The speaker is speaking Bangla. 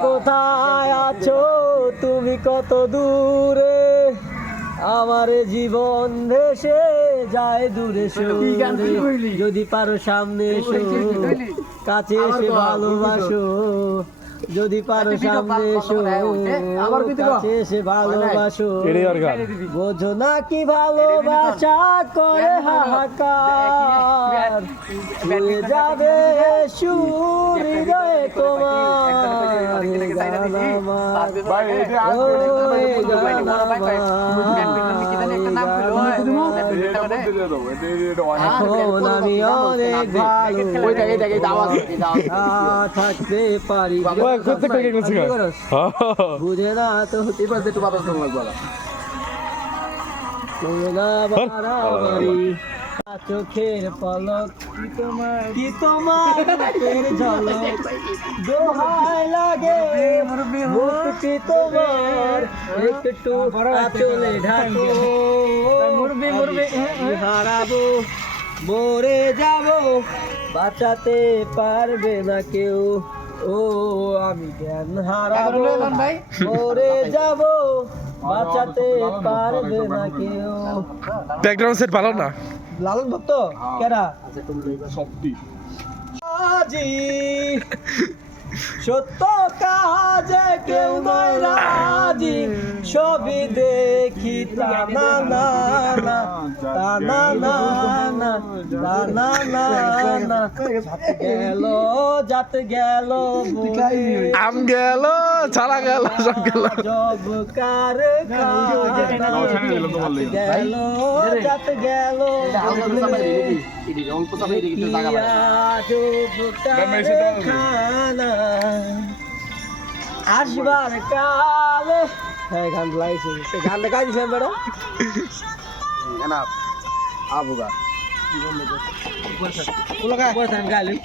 কোথায় আছো তুমি কত দূরে আমার জীবন ভেসে যায় দূরে সরে যদি পারো সামনে এসো কাছে এসে ভালোবাসো যদি পারো সামনে এসো কাছে এসে ভালোবাসো বোঝো না কি ভালোবাসা করে হাহাকার হয়ে যাবে সুর হৃদয়ে তোমার গান আমার এখন আমি অনেক ভালো থাকতে পারি বুঝে না তো চোখের পলক কি তোমার ঝলক দোহাই লাগে মুক্তি তোমার একটু চলে ঢাকো হারাবো মরে যাব বাঁচাতে পারবে না কেউ ও আমি জ্ঞান হারাবো মরে যাব বাঁচাতে পারবে না কেউ ব্যাকগ্রাউন্ড সেট ভালো না লালন ভক্ত কেরা আজি সত্য কাজে কেউ নয় রাজি ছবি দেখি টানা না না টানা না না টানা না না গেল যাত গেল আম গেল ছাড়া গেল সব গেল জবকার গেল যাত গেল আসবার কালে হ্যাঁ গান লাইছে গানটা গাই দিছেন বেড়া না আবুগা কি বললো গাইলেন